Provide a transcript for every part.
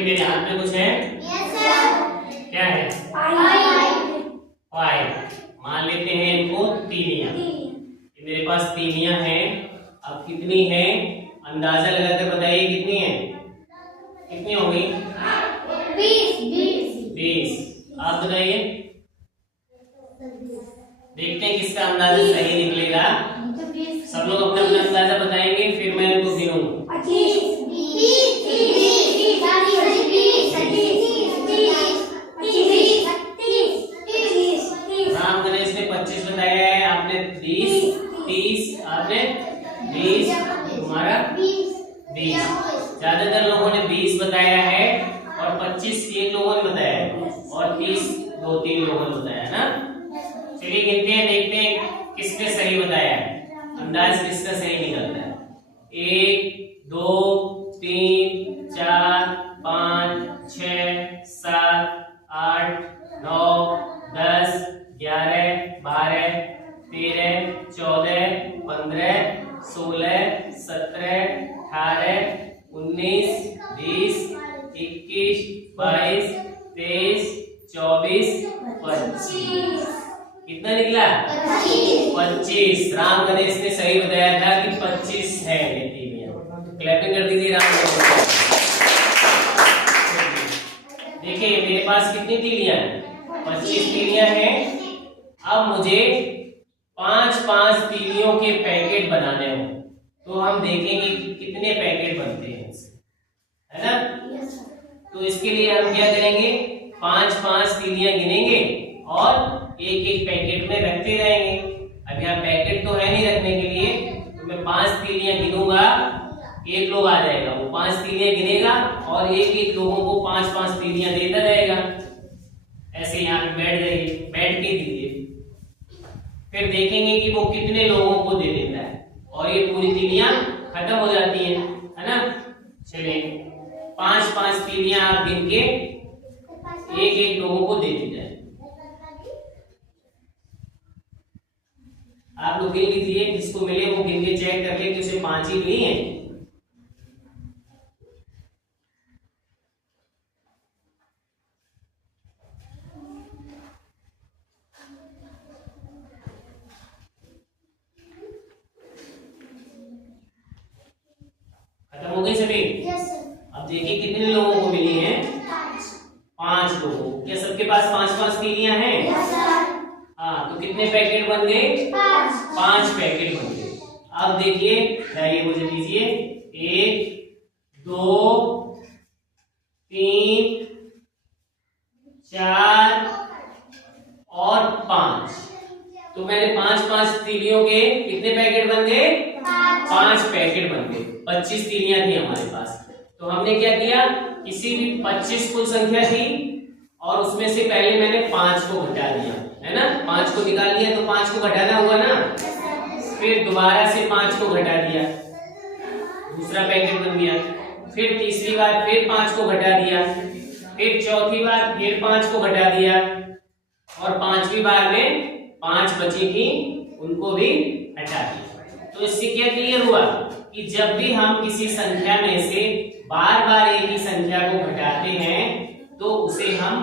चलिए मेरे हाथ में कुछ है। Yes sir. क्या है? 5। मान लेते हैं इनको तीलियां। मेरे पास तीलियां हैं। अब कितनी है अंदाजा लगाकर बताइए कितनी है? कितनी होगी? 20। आप बताइए, देखते हैं किसका अंदाजा सही निकलेगा। सब लोग अपना अपना अंदाजा बताएंगे, फिर मैं इनको गिनूंगा। राम गणेश ने 25 बताया है, आपने 20, 30, आपने 20, तुम्हारा 20। ज्यादातर लोगों ने 20 बताया है और 25 एक लोगों ने बताया है और 30 2-3 लोगों ने बताया है ना। चलिए गिनते हैं, देखते हैं किसने सही बताया है, अंदाज किसका सही निकलता है। 1 2 3 4 5 6 7 8 9 10 11 12 13 14 15 16 17 18 19 20 21 22 23 24 25। कितना निकला? 25। राम गणेश ने सही बताया था कि 25 है ये तीलियां। क्लैपिंग कर दीजिए राम गणेश। देखिए मेरे पास कितनी तीलियां हैं? 25 तीलियां हैं। अब मुझे 5-5 तीलियों के पैकेट बनाने हों, तो हम देखेंगे कि कितने पैकेट बनते हैं इससे, है ना। तो इसके लिए हम क्या करेंगे, 5-5 तीलियां गिनेंगे और एक एक पैकेट में रखते रहेंगे। अब यहाँ पैकेट तो है नहीं रखने के लिए, तो मैं 5 तीलियां गिनूंगा, एक लोग आ जाएगा, वो 5 तीलियां गिनेगा और एक एक लोगों को 5-5 तीलियां देता रहेगा। ऐसे यहाँ पे बैठ जाइए, बैठ के दीजिए, फिर देखेंगे कि वो कितने लोगों को दे देता है और ये पूरी तीलियां खत्म हो जाती है ना। चलिए 5-5 तीलियां आप गिन के एक एक लोगों को दे दी जाए। आप लोग गिन लीजिए, जिसको मिले वो गिन के चेक कर ले कि उसे 5 ही मिली है। खत्म हो गई सभी? अब देखिए कितने लोगों को मिली है? 5 लोगों। क्या सबके पास 5-5 तीलियां हैं? हाँ, तो कितने पैकेट बन गए? 5 पैकेट बन गए। अब देखिए, जाइए मुझे दीजिए, 1 2 3 4 और 5। तो मैंने 5-5 तीलियों के कितने पैकेट बन गए? 5 पैकेट बन गए। 25 तीलियां थी हमारे पास, तो हमने क्या किया, किसी भी 25 कुल संख्या थी और उसमें से पहले मैंने 5 को घटा दिया, है ना। 5 को निकाल लिया तो 5 को घटाना हुआ ना, फिर दोबारा से 5 को घटा दिया, दूसरा पैकेट बन गया। फिर तीसरी बार फिर 5 को घटा दिया, फिर चौथी बार फिर 5 को घटा दिया और 5वीं बार में 5 बची थी उनको भी हटा दिया। तो इससे क्या क्लियर हुआ कि जब भी हम किसी संख्या में से बार बार एक ही संख्या को घटाते हैं तो उसे हम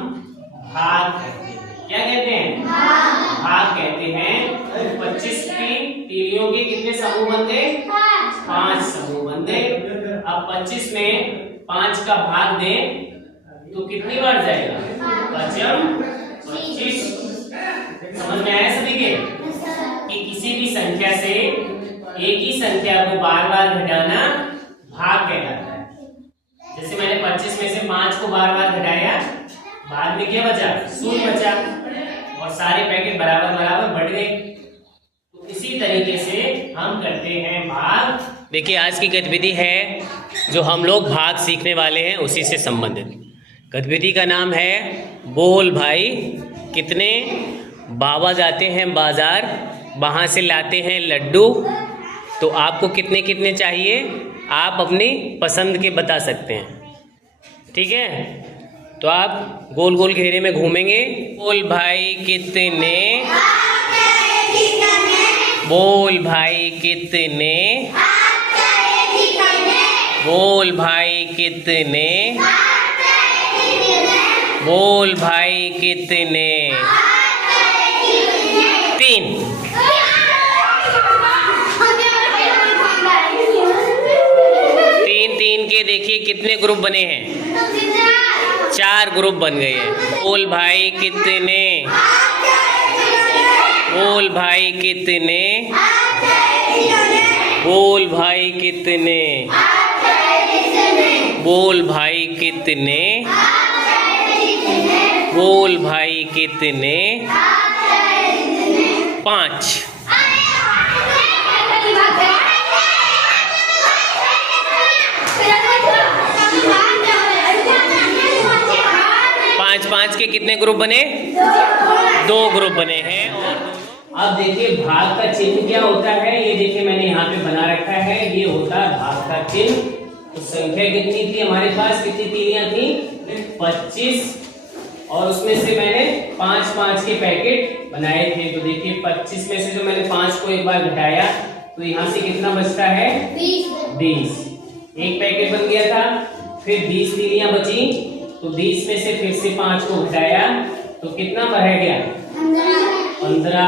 भाग कहते हैं। क्या कहते हैं? भाग कहते हैं। तो 25 की तीलियों के कितने समूह बन गए? 5 समूह बन गए। अब 25 में 5 का भाग दें तो कितनी बार जाएगा? 25। समझ में आया सभी के कि किसी भी संख्या से एक ही संख्या को बार बार घटाना भाग कहलाता है। जैसे मैंने 25 में से 5 को बार बार घटाया, बाद में क्या बचा? 0 बचा और सारे पैकेट बराबर बराबर बढ़ गए। तो इसी तरीके से हम करते हैं भाग। देखिए आज की गतिविधि है जो हम लोग भाग सीखने वाले हैं, उसी से संबंधित गतिविधि का नाम है बोल भाई कितने। बाबा जाते हैं बाजार, वहाँ से लाते हैं लड्डू, तो आपको कितने कितने चाहिए आप अपनी पसंद के बता सकते हैं, ठीक है। तो आप गोल गोल घेरे में घूमेंगे। बोल भाई कितने, बोल भाई कितने, बोल भाई कितने, बोल भाई कितने? 3। तीन के देखिए कितने ग्रुप बने हैं? 4 ग्रुप बन गए हैं। बोल भाई कितने? बोल भाई कितने? बोल भाई कितने? बोल भाई कितने? बोल भाई कितने? 5। 5 के कितने ग्रुप बने? 2 ग्रुप बने हैं। अब देखिए भाग का चिन्ह क्या होता है, ये देखिए मैंने यहाँ पे बना रखा है, ये होता है भाग का चिन्ह। तो संख्या कितनी थी हमारे पास? कितनी तीलियां थी? 25। और उसमें से मैंने 5 के पैकेट बनाए थे। तो देखिए 25 में से जो मैंने 5 को एक बार घटाया तो यहाँ से कितना बचता है? 20। एक पैकेट बन गया था, फिर 20 तीलियां बची, तो 20 में से फिर से 5 को घटाया तो कितना रह गया? 15।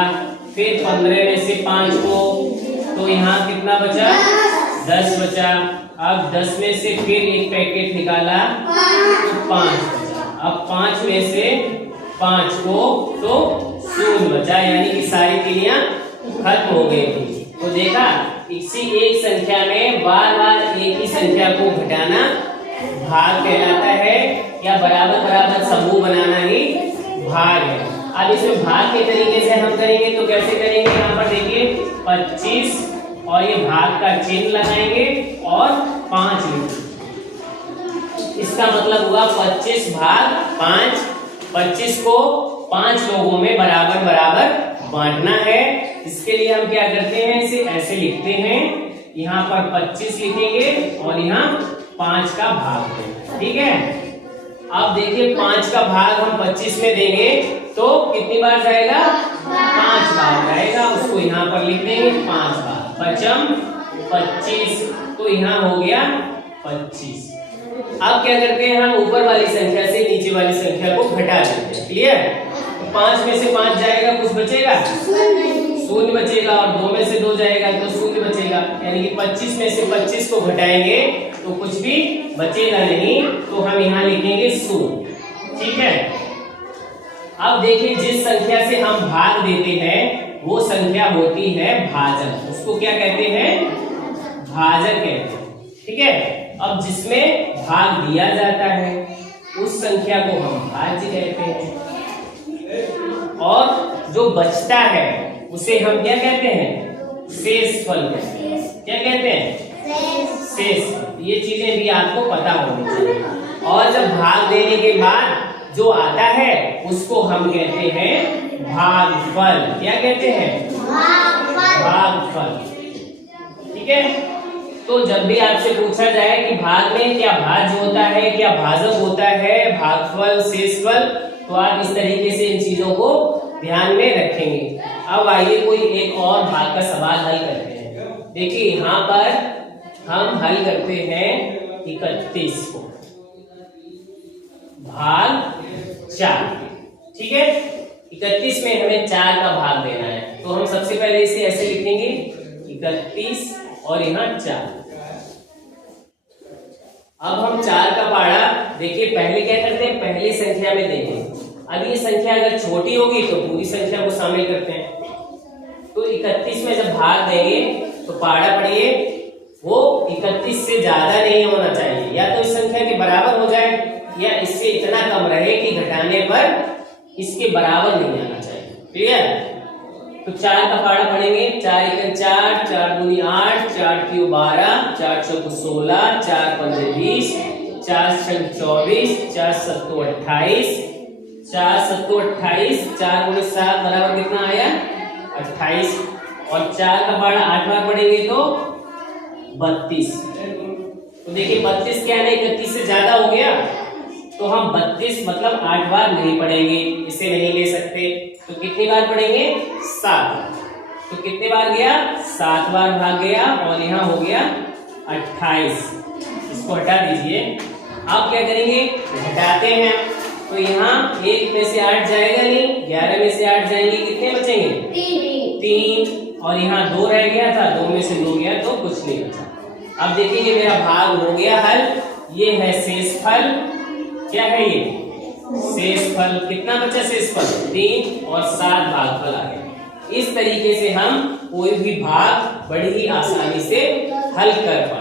फिर 15 में से 5 को, तो यहाँ कितना बचा? 10 बचा। अब 10 में से फिर एक पैकेट निकाला तो 5 बचा। अब 5 में से 5 को तो 0 बचा, यानी कि सारी तीलियां खत्म हो गई थी। तो देखा, इसी एक संख्या में बार बार एक ही संख्या को घटाना भाग कहलाता है, या बराबर बराबर समूह बनाना ही भाग है। अब इसमें भाग के तरीके से हम करेंगे तो कैसे करेंगे? यहाँ पर देखिए 25 और ये भाग का चिन्ह लगाएंगे और 5 लिखेंगे। इसका मतलब हुआ 25 भाग 5। 25 को 5 लोगों में बराबर बराबर बांटना है। इसके लिए हम क्या करते हैं? इसे ऐसे लिखते हैं, यहाँ पर 25 लिखेंगे और यहाँ 5 का भाग देंगे। ठीक है। अब देखिए 5 का भाग हम 25 में देंगे तो कितनी बार जाएगा? 5 बार जाएगा। उसको यहाँ पर लिख देंगे 5 बार। 5 25, तो यहाँ हो गया 25। अब क्या करते हैं? हम ऊपर वाली संख्या से नीचे वाली संख्या को घटा देते हैं। क्लियर? 5 में से 5 जाएगा, कुछ बचेगा? 0 बचेगा। और 2 में से 2 जाएगा तो 0 बचेगा, यानी कि 25 में से 25 को घटाएंगे तो कुछ भी बचेगा नहीं, तो हम यहाँ लिखेंगे 0। ठीक है। अब देखिए जिस संख्या से हम भाग देते हैं वो संख्या होती है भाजक। उसको क्या कहते हैं? भाजक कहते हैं। ठीक है। अब जिसमें भाग दिया जाता है उस संख्या को हम भाज्य कहते हैं, और जो बचता है उसे हम क्या कहते हैं? शेषफल कहते हैं। क्या कहते हैं? शेषफल। ये चीजें भी आपको पता होनी चाहिए। और जब भाग देने के बाद जो आता है उसको हम कहते हैं भागफल। क्या कहते हैं? भागफल। ठीक है। तो जब भी आपसे पूछा जाए कि भाग में क्या भाज्य होता है, क्या भाजक होता है, भागफल, शेषफल, तो आप इस तरीके से इन चीजों को ध्यान में रखेंगे। अब आइए कोई एक और भाग का सवाल हल करते हैं। देखिए यहाँ पर हम हल करते हैं 31 को भाग 4। ठीक है। 31 में हमें 4 का भाग देना है, तो हम सबसे पहले इसे ऐसे लिखेंगे 31 और यहाँ 4। अब हम 4 का पाड़ा देखिए पहले क्या करते हैं? पहली संख्या में देंगे। अब ये संख्या अगर छोटी होगी तो पूरी संख्या को शामिल करते हैं। तो 31 में जब भाग देंगे तो पाड़ा पढ़िए, वो 31 से ज्यादा नहीं होना चाहिए, या तो इस संख्या के बराबर हो जाए या इससे इतना कम रहे कि घटाने पर इसके बराबर नहीं आना चाहिए। क्लियर? तो 4 का पाड़ा पढ़ेंगे। 4 एकम 4, 4 दूनी 8, 4 त्रियो 12, 4 चौको 16, 4 पंजे 20, 4 छक 24, 4 सत्तो 28, 4 सत्तो 28, 4 गुणे 7 बराबर कितना आया? 28। और 4 का पाड़ा 8 बार पढ़ेंगे तो 32। तो देखिए 32 क्या है? 31 से ज्यादा हो गया, तो हम 32 मतलब 8 बार नहीं पढ़ेंगे, इसे नहीं ले सकते। तो कितनी बार पढ़ेंगे? 7। तो कितने बार गया? 7 बार भाग गया, और यहाँ हो गया 28। इसको हटा दीजिए। अब क्या करेंगे? घटाते हैं। तो यहाँ 1 में से 8 जाएगा नहीं, 11 में से 8 जाएंगे, कितने बचेंगे? 3। और यहाँ 2 रह गया था, 2 में से 2 गया तो कुछ नहीं बचा। अब देखिए ये मेरा भाग हो गया हल। ये है शेषफल। क्या है ये? शेषफल। कितना बचा शेषफल? 3 और 7 भागफल आ गया। इस तरीके से हम कोई भी भाग बड़ी ही आसानी से हल कर पाए।